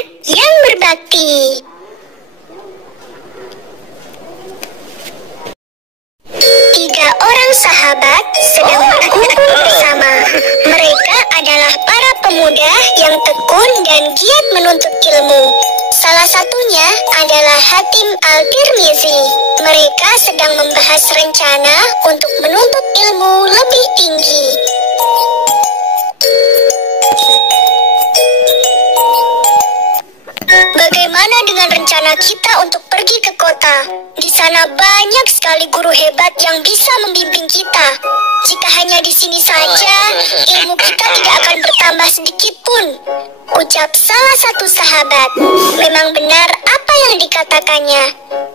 anak yang berbakti. Tiga orang sahabat sedang berkumpul bersama. Mereka adalah para pemuda yang tekun dan giat menuntut ilmu. Salah satunya adalah Hatim Al-Tirmizi. Mereka sedang membahas rencana untuk menuntut ilmu lebih tinggi. Bagaimana dengan rencana kita untuk pergi ke kota? Di sana banyak sekali guru hebat yang bisa membimbing kita. Jika hanya di sini saja, ilmu kita tidak akan bertambah sedikit pun. Ucap salah satu sahabat. Memang benar apa yang dikatakannya.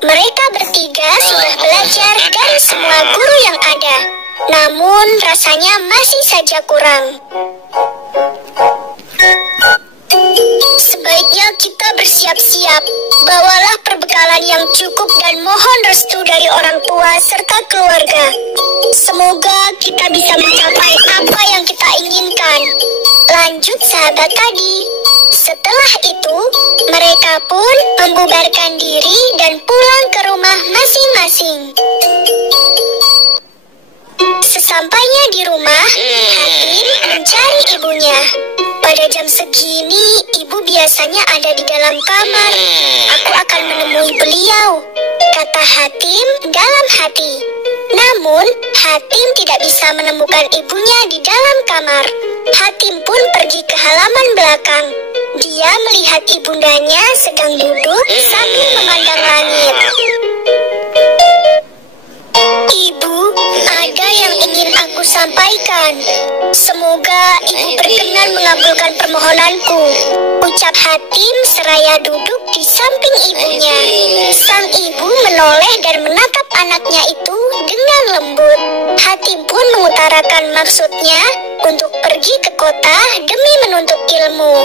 Mereka bertiga sudah belajar dari semua guru yang ada. Namun rasanya masih saja kurang. Sebaiknya kita bersiap-siap. Bawalah perbekalan yang cukup dan mohon restu dari orang tua serta keluarga. Semoga kita bisa mencapai apa yang kita inginkan. Lanjut sahabat tadi. Setelah itu, mereka pun membubarkan diri dan pulang ke rumah masing-masing. Sesampainya di rumah, Hatim mencari ibunya. Pada jam segini, ibu biasanya ada di dalam kamar. Aku akan menemui beliau, kata Hatim dalam hati. Namun, Hatim tidak bisa menemukan ibunya di dalam kamar. Hatim pun pergi ke halaman belakang. Dia melihat ibundanya sedang duduk sambil memandang langit. Ibu, ada yang ingin aku sampaikan. Semoga ibu berkenan mengabulkan permohonanku, ucap Hatim seraya duduk di samping ibunya. Sang ibu menoleh dan menatap anaknya itu dengan lembut. Hatim pun mengutarakan maksudnya untuk pergi ke kota demi menuntut ilmu.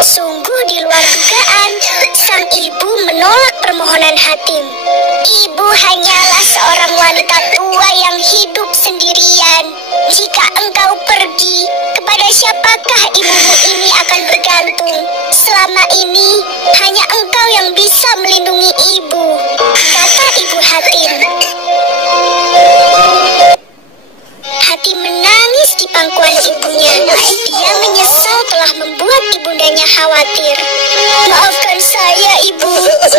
Sungguh di luar dugaan, sang ibu menolak permohonan Hatim. Ibu hanyalah seorang wanita tua yang hidup sendirian. Jika engkau pergi, kepada siapakah ibumu ini akan bergantung? Selama ini, hanya engkau yang bisa melindungi ibu, kata ibu Hatim. Hatim menangis di pangkuan ibunya. Dia menyesal telah membuat ibundanya khawatir. Maafkan saya, ibu.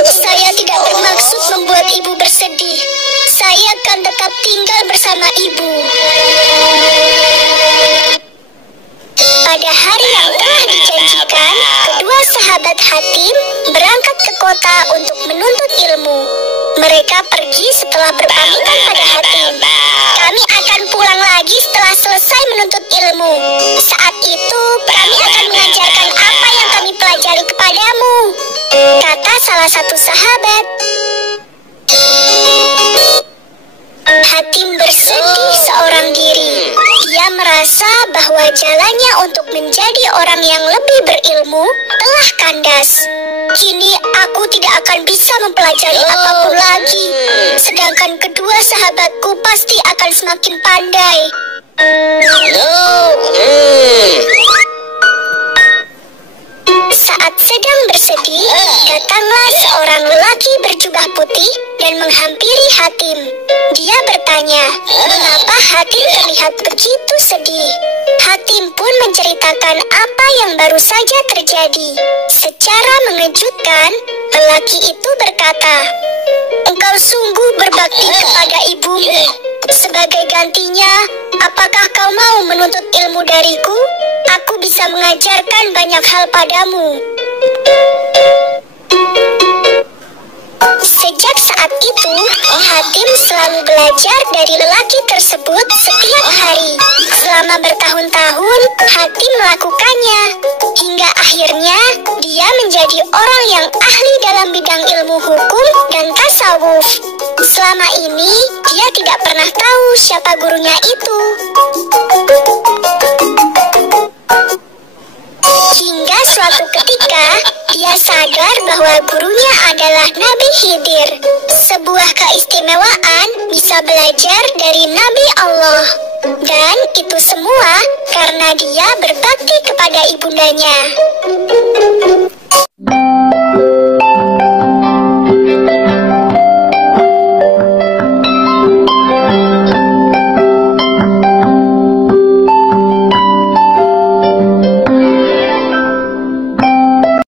Saya tidak bermaksud membuat ibu bersedih. Saya akan tetap tinggal bersama ibu. Pada hari yang telah dijanjikan, kedua sahabat Hatim berangkat ke kota untuk menuntut ilmu. Mereka pergi setelah berpamitan pada Hatim. Kami akan pulang lagi setelah selesai menuntut ilmu. Saat itu, kami akan mengajarkan apa yang kami pelajari kepadamu, kata salah satu sahabat. Hatim bersedih seorang diri. Dia merasa bahwa jalannya untuk menjadi orang yang lebih berilmu telah kandas. Kini aku tidak akan bisa mempelajari apapun lagi. Sedangkan kedua sahabatku pasti akan semakin pandai. Saat sedang bersedih, datanglah seorang lelaki berjubah putih dan menghampiri Hatim. Dia bertanya, mengapa Hatim terlihat begitu sedih? Hatim pun menceritakan apa yang baru saja terjadi. Secara mengejutkan, lelaki itu berkata, engkau sungguh berbakti kepada ibumu. Sebagai gantinya, apakah kau mau menuntut ilmu dariku? Aku bisa mengajarkan banyak hal padamu. Sejak saat itu, Hatim selalu belajar dari lelaki tersebut setiap hari. Selama bertahun-tahun, Hatim melakukannya. Hingga akhirnya, dia menjadi orang yang ahli dalam bidang ilmu hukum dan tasawuf. Selama ini, dia tidak pernah tahu siapa gurunya itu. Hingga suatu ketika, dia sadar bahwa gurunya adalah Nabi Khidir. Sebuah keistimewaan bisa belajar dari Nabi Allah. Dan itu semua karena dia berbakti kepada ibundanya.